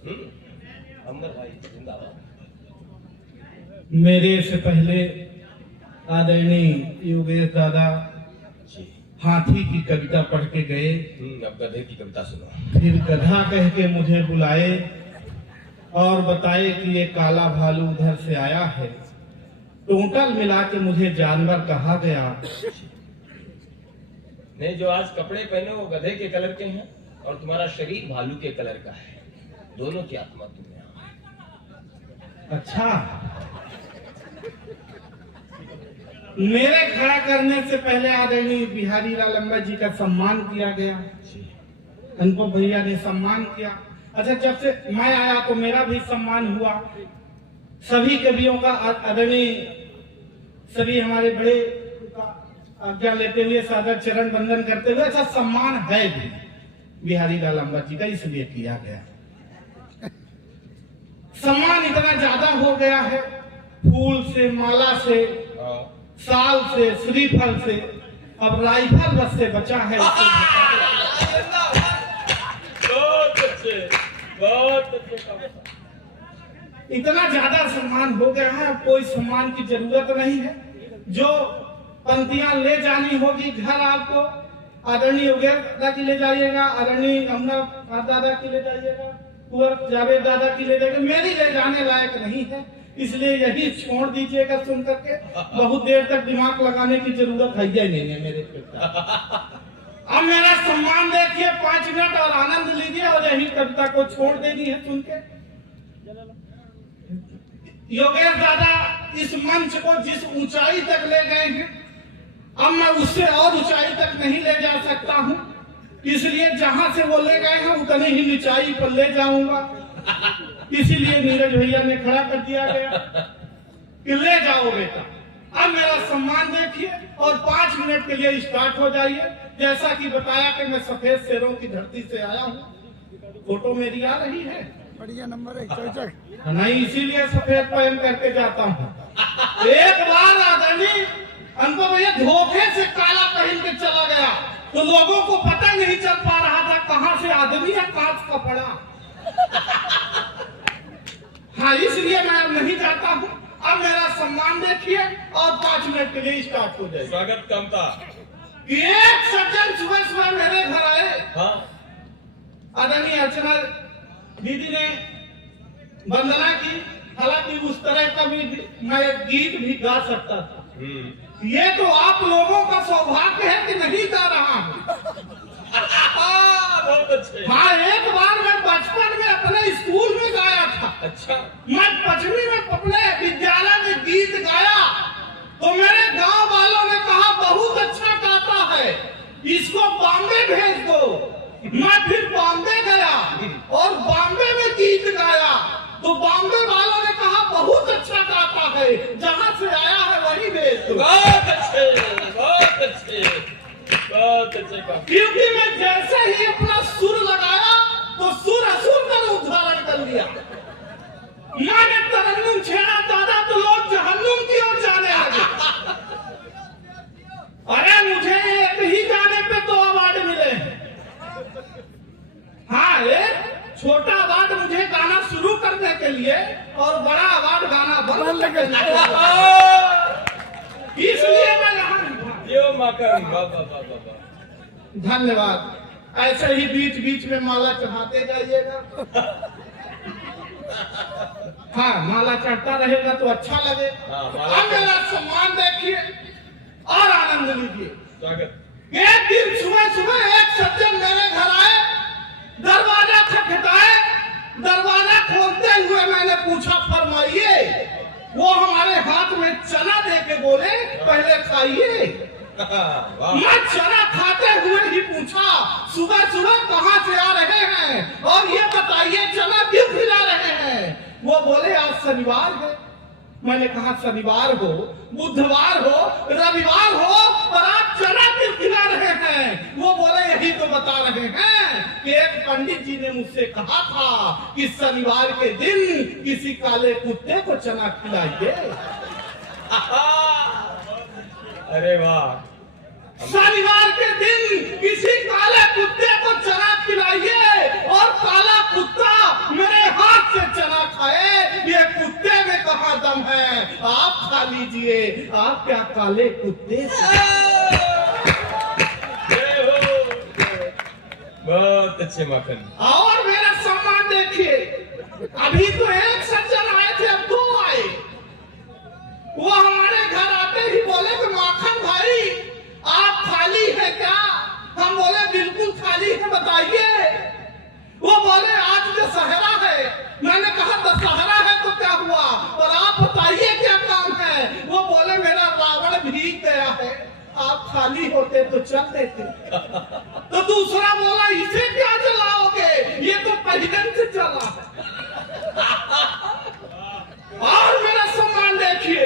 अंबर भाई जिंदाबाद। मेरे से पहले आदरणीय योगेश दादा हाथी की कविता पढ़ के गए। अब गधे की कविता सुनो। फिर गधा कह के मुझे बुलाए और बताए कि ये काला भालू उधर से आया है। टोटल मिला के मुझे जानवर कहा गया। नहीं, जो आज कपड़े पहने वो गधे के कलर के हैं और तुम्हारा शरीर भालू के कलर का है। दोनों की आत्मा तुम्हें। अच्छा, मेरे खड़ा करने से पहले आदरणीय बिहारी लाल लंबा जी का सम्मान किया गया। उनको भैया ने सम्मान किया। अच्छा, जब से मैं आया तो मेरा भी सम्मान हुआ। सभी कवियों का आदरणीय सभी हमारे बड़े का आज्ञा लेते हुए सादर चरण वंदन करते हुए ऐसा सम्मान है भी बिहारी लाल लंबा जी का, इसलिए किया गया। सम्मान इतना ज्यादा हो गया है, फूल से, माला से, साल से, श्रीफल से, अब राइफल बस से बचा है। बहुत अच्छे। इतना ज्यादा सम्मान हो गया है, अब कोई सम्मान की जरूरत नहीं है। जो पंक्तियां ले जानी होगी घर आपको, आदरणीय योगेश दादा की ले जाइएगा, आदरणीय अमर दादा की ले जाइएगा, कुंवर जावेद दादा की ले जाइएगा। मेरी ले जाने लायक नहीं है, इसलिए यही छोड़ दीजिएगा सुन करके। बहुत देर तक दिमाग लगाने की जरूरत है ही नहीं है मेरे पिता। अब मेरा सम्मान देखिए, 5 मिनट और आनंद लीजिए और यही कविता को छोड़ देनी है सुन के। योगेश दादा इस मंच को जिस ऊंचाई तक ले गए हैं, अब मैं उससे और ऊंचाई तक नहीं ले जा सकता हूं, इसलिए जहां से वो ले गए हैं उतनी ही ऊंचाई पर ले जाऊंगा। इसीलिए नीरज भैया ने खड़ा कर दिया गया कि ले जाओ बेटा। अब मेरा सम्मान देखिए और 5 मिनट के लिए स्टार्ट हो जाइए। जैसा कि बताया कि मैं सफेद शेरों की धरती से आया हूँ। फोटो मेरी आ रही है, बढ़िया नंबर है, चौचक नहीं, इसीलिए सफेद पहन करके जाता हूँ। एक बार आदरणीय हमको भैया धोखे से काला पहन के चला गया तो लोगों को पता नहीं चल पा रहा था कहाँ से आदमी है, कांच का पड़ा। हाँ, इसलिए मैं नहीं जाता हूँ। अब मेरा सम्मान देखिए और 5 मिनट के लिए स्टार्ट हो जाए। स्वागत कम था। एक सज्जन सुबह सुबह मेरे घर आए। हाँ, आदरणीय अर्चना दीदी ने वंदना की। हालांकि उस तरह का भी मैं गीत भी गा सकता था। ये तो आप लोगों का सौभाग्य है कि नहीं गा रहा हूँ। बहुत अच्छे। हाँ, एक बार मैं बचपन में अपने स्कूल में गाया था। अच्छा, मैं 5वीं में अपने विद्यालय में गीत गाया तो मेरे गांव वालों ने कहा बहुत अच्छा गाता है, इसको बॉम्बे भेज दो। मैं फिर बॉम्बे गया और बॉम्बे में गीत गाया तो बॉम्बे वालों ने कहा बहुत अच्छा गाता है, जहाँ से आया है वही भेज दो। बहुत अच्छे, बहुत अच्छे, बहुत अच्छे। क्योंकि मैं जैसे ही अपना सुर लगाया तो सुर असुर का रूप धारण कर लिया। मैंने तरन्नुम छेड़ा दादा तो लोग जहन्नुम की ओर जाने लगे। अरे मुझे एक ही गाने पे 2 अवार्ड मिले। हाँ, एक छोटा अवार्ड मुझे गाना शुरू करने के लिए और बड़ा अवार्ड गाना बंद करने के लिए। इसलिए मैं यहाँ धन्यवाद। ऐसे ही बीच बीच में माला चढ़ाते जाइएगा। हाँ, माला चढ़ता रहेगा तो अच्छा लगे। अब मेरा सम्मान देखिए और आनंद लीजिए। एक दिन सुबह सुबह एक सज्जन मेरे घर आए, दरवाजा खटखटाए। दरवाजा खोलते हुए मैंने पूछा फरमाइए। वो हमारे हाथ में चना दे के बोले पहले खाइए। मैं चना खाते हुए ही पूछा सुबह सुबह कहाँ से आ रहे हैं और ये बताइए चना क्यों खिला रहे हैं। वो बोले आज शनिवार है। मैंने कहा शनिवार हो, बुधवार हो, रविवार हो और आप चना क्यों खिला रहे हैं। वो बोले यही तो बता रहे हैं कि एक पंडित जी ने मुझसे कहा था कि शनिवार के दिन किसी काले कुत्ते को चना खिलाइए। अरे वाह, शनिवार के दिन किसी काले कुत्ते को चना खिलाइए और काला कुत्ता मेरे है, आप खा लीजिए, आप क्या काले कुत्ते से। बहुत अच्छे माखन। और मेरा सम्मान देखिए, अभी तो एक सज्जन आए थे, अब 2 आए। वो हमारे घर आते ही बोले कि माखन भाई आप खाली है क्या? हम बोले बिल्कुल खाली है, बताइए। वो बोले आज दशहरा है। मैंने कहा दशहरा है तो क्या हुआ, और आप बताइए क्या काम है? वो बोले मेरा रावण भीग गया है, आप खाली होते तो चल देते। तो दूसरा बोला इसे क्या चलाओगे, ये तो पहले से चला है। और मेरा सम्मान देखिए,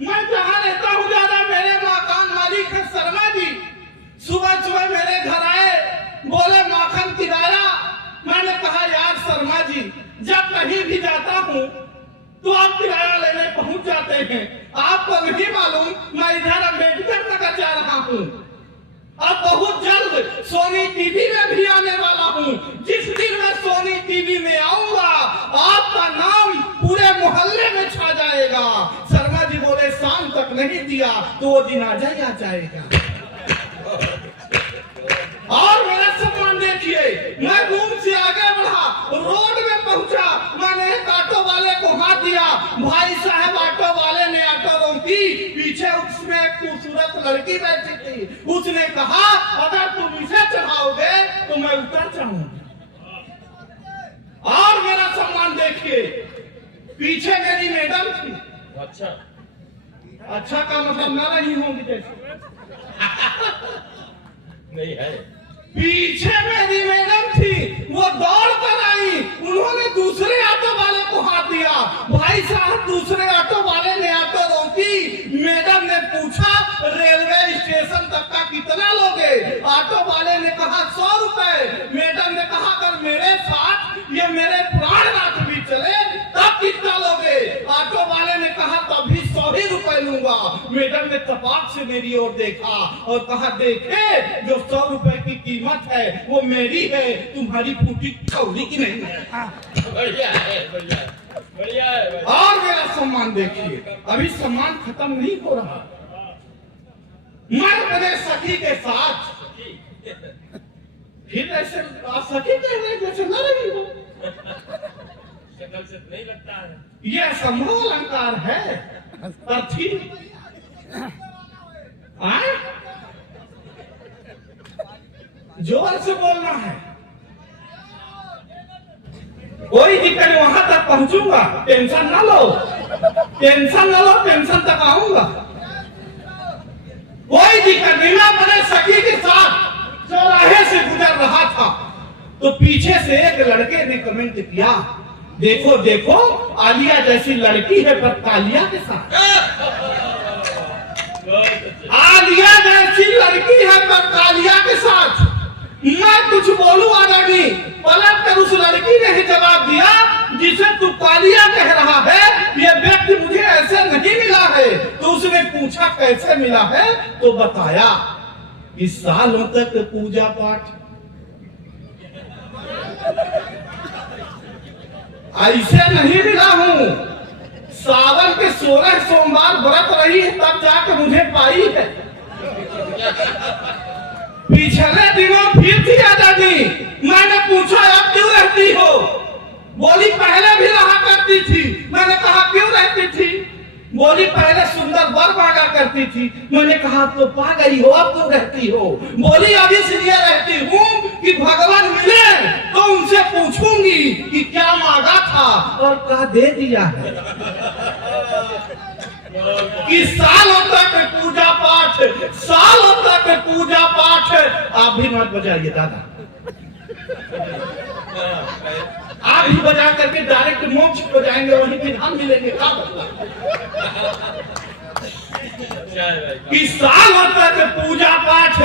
मैं जहां रहता हूं ज्यादा, मेरे मकान मालिक है शर्मा जी। सुबह सुबह मेरे घर आए, बोले माखन किराया। मैंने कहा यार शर्मा जी, जब कहीं भी जाता हूँ तो आप किराया लेने पहुंच जाते हैं, आपको नहीं मालूम मैं इधर अम्बेडकर नगर जा रहा हूँ। अब बहुत जल्द सोनी टीवी में भी आने वाला हूँ। जिस दिन मैं सोनी टीवी में आऊंगा, आपका नाम पूरे मोहल्ले में छा जाएगा। शर्मा जी बोले शाम तक नहीं दिया तो वो दिन आ जाएगा। और मेरा सम्मान देखिए, मैं रूम से आगे बढ़ा, रोड में पहुंचा, मैंने एक ऑटो वाले को हाथ दिया। भाई साहब ऑटो वाले ने ऑटो रोकी, पीछे उसमें एक खूबसूरत लड़की बैठी थी। उसने कहा अगर तुम इसे चढ़ाओगे तो मैं उतर जाऊंगी। और मेरा सम्मान देखिए, पीछे मेरी मैडम थी। अच्छा का मतलब न रही होंगी जैसे नहीं है। पीछे मेरी मैडम थी, वो दौड़ कर आई, उन्होंने दूसरे ऑटो वाले को हाथ दिया। भाई साहब दूसरे ऑटो वाले ने ऑटो रोकी। मैडम ने पूछा रेलवे स्टेशन तक का कितना लोगे? ऑटो वाले ने कहा 100 रुपए। मैडम ने कहा अगर मेरे साथ ये मेरे प्राणनाथ भी चले तब कितना लोगे? ऑटो वाले ने कहा तभी 100 ही रुपए लूंगा। मैडम ने तपाक से मेरी ओर देखा और कहा देखे जो 100 रुपए की कीमत है वो मेरी है, तुम्हारी फूटी कौड़ी की नहीं है। बढ़िया है, बढ़िया है, बढ़िया है। और मेरा सम्मान देखिए, अभी सम्मान खत्म नहीं हो रहा। मैं मेरे सखी के साथ फिर ऐसे सखी कहने जैसे न रही हो, शक्ल से नहीं लगता है। यह असंभव अलंकार है। पर ठीक जोर से बोलना है, कोई दिक्कत वहां तक पहुंचूंगा, टेंशन ना लो, टेंशन तक आऊंगा, कोई दिक्कत नहीं। मैं अपने सखी के साथ चौराहे से गुजर रहा था तो पीछे से एक लड़के ने कमेंट किया, देखो देखो आलिया जैसी लड़की है पर कालिया के साथ। आलिया जैसी लड़की है पर कालिया के साथ। मैं कुछ बोलूं नहीं, पलट कर उस लड़की ने ही जवाब दिया जिसे तू कालिया कह रहा है ये व्यक्ति मुझे ऐसे नहीं मिला है। तो उसने पूछा कैसे मिला है, तो बताया इस सालों तक पूजा पाठ ऐसे नहीं मिला हूँ। सावन के 16 सोमवार व्रत रही है तब जाके मुझे पाई है। पिछले दिनों फिर थी आजादी। मैंने पूछा आप क्यों रहती हो? बोली पहले भी रहा करती थी। मैंने कहा क्यों रहती थी? बोली पहले सुंदर वर मांगा करती थी। मैंने कहा तो पा गई हो, अब क्यों रहती हो? बोली अब इसलिए रहती हूँ कि भगवान मिले तो उनसे पूछूंगी कि क्या मांगा था और क्या दे दिया है। कि सालों तक पूजा पाठ, सालों तक पूजा पाठ। आप भी मत बजाइए दादा, आप ही बजा करके डायरेक्ट मोक्ष को जाएंगे, वहीं पे धाम मिलेंगे। क्या मतलब? कि सालों तक पूजा पाठ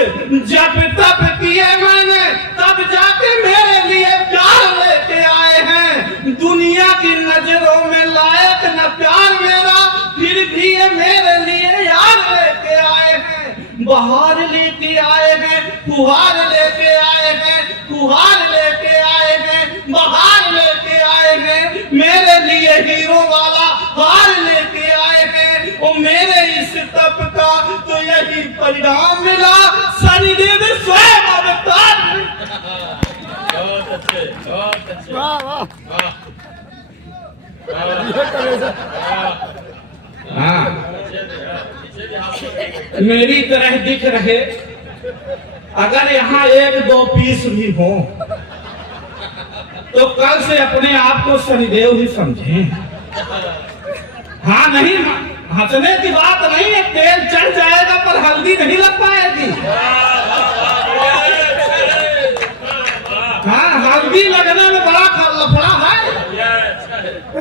जब तब किए मैंने, तब जाके मेरे लिए प्यार लेके आए हैं। दुनिया की नजरों में लायक न प्यार मेरा, फिर भी ये मेरे लिए यार लेके आए हैं। बहार लेके आए हैं, फुहार लेके आए हैं, फुहार लेके आए हैं, बहार लेके आए हैं। मेरे लिए हीरो वाला हार ले हाँ, मेरी तरह दिख रहे, अगर यहाँ 1-2 पीस भी हो तो कल से अपने आप को शनिदेव ही समझें। हाँ, नहीं हंसने की बात नहीं है, तेल चढ़ जाएगा पर हल्दी नहीं लग पाएगी। हाँ, हल्दी लगने में बड़ा लफड़ा है।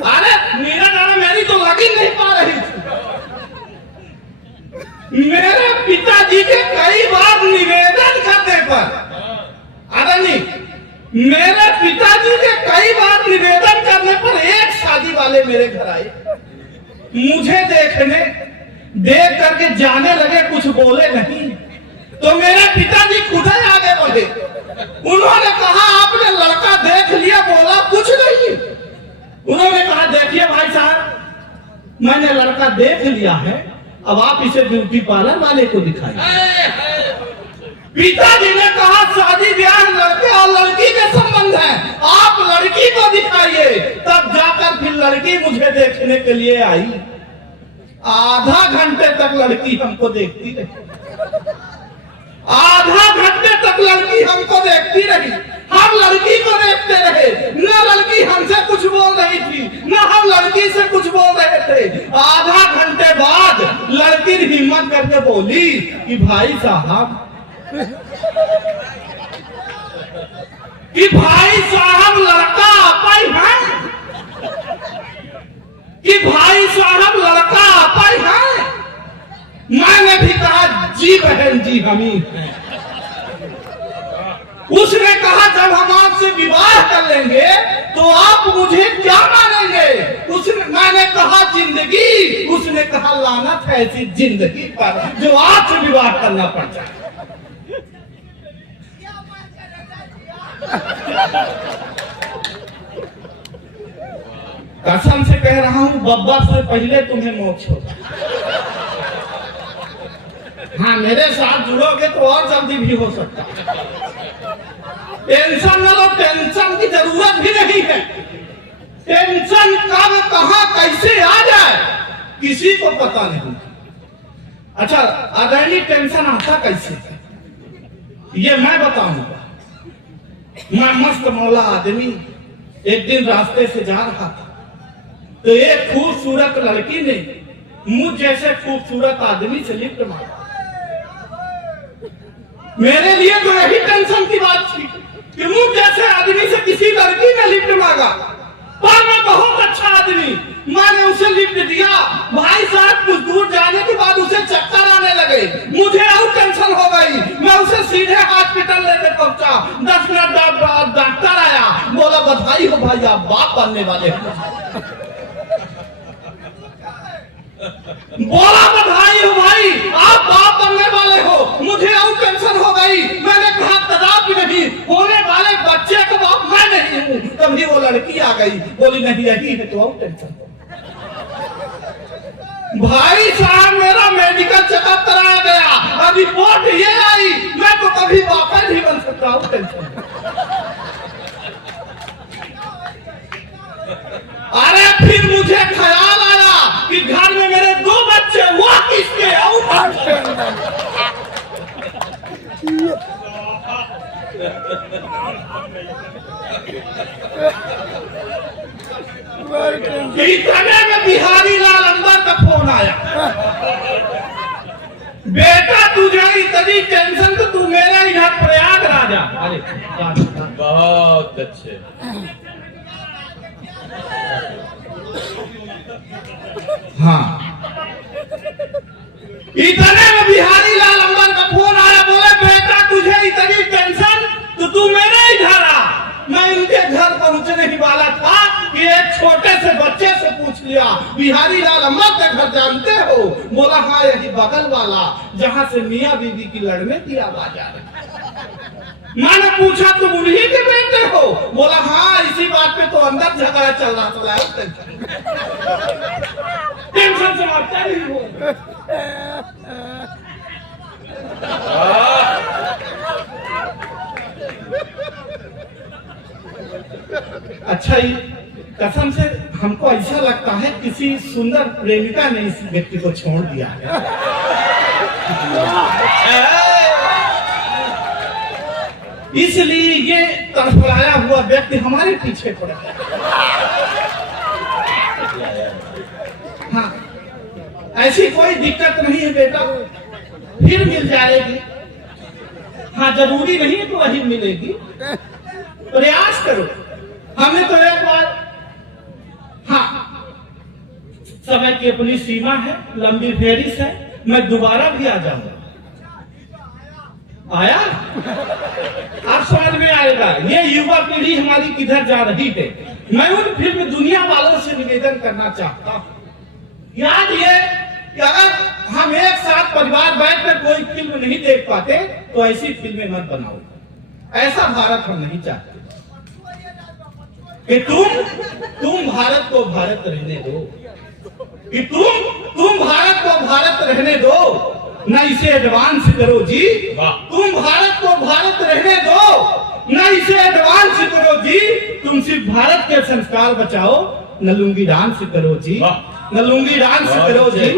अरे मीरा नाना मेरी तो लगी नहीं पा रही थी। मेरे पिताजी के कई बार निवेदन करने पर, अरे नहीं, मेरे पिताजी के कई बार निवेदन करने पर एक शादी वाले मेरे घर आए, मुझे देखने, देख करके जाने लगे, कुछ बोले नहीं। तो मेरे पिताजी खुद ही आगे बढ़े, उन्होंने कहा आपने लड़का देख लिया? बोला कुछ नहीं। उन्होंने कहा देखिए भाई साहब, मैंने लड़का देख लिया है, अब आप इसे ब्यूटी पार्लर वाले को दिखाइए। पिताजी ने कहा शादी ब्याह लड़के और लड़की के संबंध है, आप लड़की को दिखाइए। तब जाकर फिर लड़की मुझे देखने के लिए आई। आधा घंटे तक लड़की हमको देखती रही, आधा घंटे तक लड़की हमको देखती रही। हम लड़की को देखते रहे, न लड़की हमसे कुछ बोल रही थी, न हम लड़की से कुछ बोल रहे थे। आधा घंटे बाद लड़की हिम्मत करके बोली कि भाई साहब, कि भाई साहब लड़का आपा ही है, कि भाई साहब लड़का आपा ही है। मैंने भी कहा जी बहन जी हम ही हैं। उसने कहा जब हम आपसे विवाह कर लेंगे तो आप मुझे क्या मानेंगे? मैंने कहा जिंदगी। उसने कहा लानत है ऐसी जिंदगी पर जो आपसे विवाह करना पड़ जाए। कसम से कह रहा हूं, बब्बा से पहले तुम्हें मोक्ष होगा। हाँ, मेरे साथ जुड़ोगे तो और जल्दी भी हो सकता है। टेंशन न लो, टेंशन की जरूरत भी नहीं है। टेंशन कब कहां कैसे आ जाए किसी को पता नहीं। अच्छा, अगर टेंशन आता कैसे है ये मैं बताऊंगा। मैं मस्त मौला आदमी एक दिन रास्ते से जा रहा था, तो एक खूबसूरत लड़की ने मुझ जैसे खूबसूरत आदमी से लिफ्ट मांगा। मेरे लिए तो यही टेंशन की बात थी कि मुझ जैसे आदमी से किसी लड़की ने लिफ्ट मांगा, पर मैं बहुत अच्छा आदमी, मैंने उसे लिफ्ट दिया। भाई साहब कुछ दूर जाने के बाद उसे चक्कर आने लगे, मुझे और टेंशन हो गई। मैं उसे सीधे हॉस्पिटल लेकर पहुंचा। 10 मिनट बाद डॉक्टर आया, बोला बधाई हो भाई, आप बाप बनने वाले हो। बोला बधाई हो भाई, आप बाप बनने वाले हो। मुझे और टेंशन हो गई। मैंने कहा कदापि नहीं, होने वाले बच्चे का बाप मैं नहीं हूँ। तभी वो लड़की आ गई, बोली नहीं यही है तो और टेंशन। भाई साहब मेरा मेडिकल चेकअप कराया गया, अब रिपोर्ट ये आई, मैं तो कभी बाप नहीं बन सकता हूँ। टेंशन। अरे फिर मुझे ख्याल आया कि घर में मेरे 2 बच्चे, वो किसके इतने में बिहारी लाल अंदर का फोन आया। बेटा तुझे इतनी टेंशन तो तू मेरा इधर प्रयागराज आ। अरे बहुत अच्छे। हाँ, इतने में बिहारी लाल अंबर का फोन आया, बोले बेटा तुझे इतनी टेंशन तो तू मेरे इधर आ। मैं उनके घर पहुंचने ही वाला था कि एक छोटे से बच्चे से पूछ लिया, बिहारी लाल अंबर का घर जानते हो? बोला हाँ, यही बगल वाला, जहां से मियाँ बीवी की लड़ने की आवाज आ रही। मैंने पूछा तुम उन्हीं के बेटे हो? बोला हाँ, इसी बात पे तो अंदर झगड़ा चल रहा था। टेंशन से मरता नहीं हो। अच्छा ही कसम से हमको हमको ऐसा लगता है किसी सुंदर प्रेमिका ने इस व्यक्ति को छोड़ दिया है। इसलिए ये तड़फड़ाया हुआ व्यक्ति हमारे पीछे पड़ा है। हाँ, ऐसी कोई दिक्कत नहीं है बेटा, फिर मिल जाएगी। हाँ, जरूरी नहीं है तो वही मिलेगी, प्रयास करो। हमें तो एक बार, हाँ, समय की अपनी सीमा है, लंबी फेरिस है, मैं दोबारा भी आ जाऊंगा। आया? आप समझ में आएगा ये युवा पीढ़ी हमारी किधर जा रही है। मैं उन फिल्म दुनिया वालों से निवेदन करना चाहता हूँ, याद ये कि अगर हम एक साथ परिवार बैठकर कोई फिल्म नहीं देख पाते तो ऐसी फिल्में मत बनाओ। ऐसा भारत हम नहीं चाहते कि तुम भारत को भारत रहने दो, कि तुम भारत को भारत रहने दो, न इसे एडवांस करो जी। तुम भारत को भारत रहने दो, न इसे एडवांस करो जी। तुम सिर्फ भारत के संस्कार बचाओ, न लुंगी डांस करो जी, न लुंगी डांस करो जी।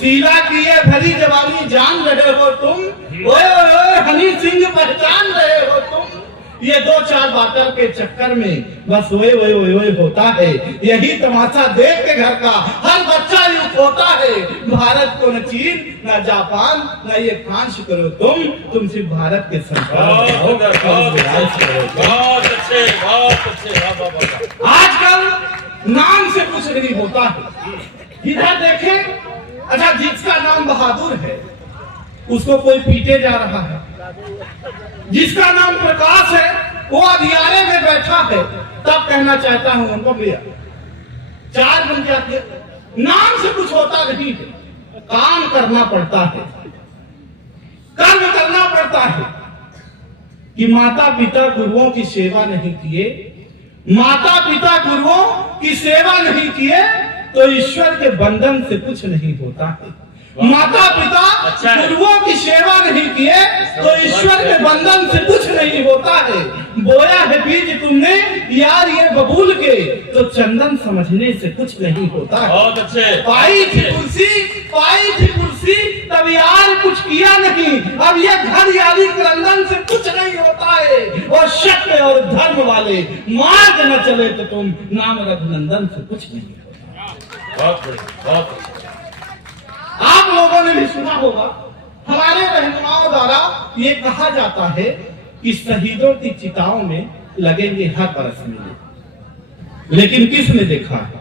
शीला की ये भरी जवानी जान रहे हो तुम, ओए ओए हनी सिंह पहचान रहे हो तुम। ये 2-4 बाटल के चक्कर में बस ओए ओए ओए ओए होता है। यही तमाशा देख के घर का हर बच्चा यूं होता है। भारत को न चीन न जापान न ये फ्रांस करो तुम सिर्फ भारत के संस्कार। आजकल नाम से कुछ नहीं होता है। इधर देखें, अच्छा जिसका नाम बहादुर है उसको कोई पीटे जा रहा है, जिसका नाम प्रकाश है वो अधियारे में बैठा है। तब कहना चाहता हूं उनको भैया 4 बन जाती है। नाम से कुछ होता नहीं है, काम करना पड़ता है, कर्म करना पड़ता है। कि माता पिता गुरुओं की सेवा नहीं किए, माता पिता गुरुओं की सेवा नहीं किए तो ईश्वर के बंधन से कुछ नहीं होता है। माता पिता गुरुओं की सेवा नहीं किए तो ईश्वर के बंधन से कुछ नहीं होता है। बोया है बीज तुमने यार ये बबूल के, तो चंदन समझने से कुछ नहीं होता है। बहुत अच्छे। पाई थी कुर्सी तब यार कुछ किया नहीं, अब ये घर यारी क्रंदन से कुछ नहीं होता है। और सत्य और धर्म वाले मार्ग न चले तो तुम नाम रघुनंदन से कुछ नहीं होता। बहुत बढ़िया, बहुत बढ़िया। आप लोगों ने भी सुना होगा, हमारे रहनुमाओं द्वारा ये कहा जाता है कि शहीदों की चिताओं में लगेंगे हर बरस मेले, लेकिन किसने देखा है?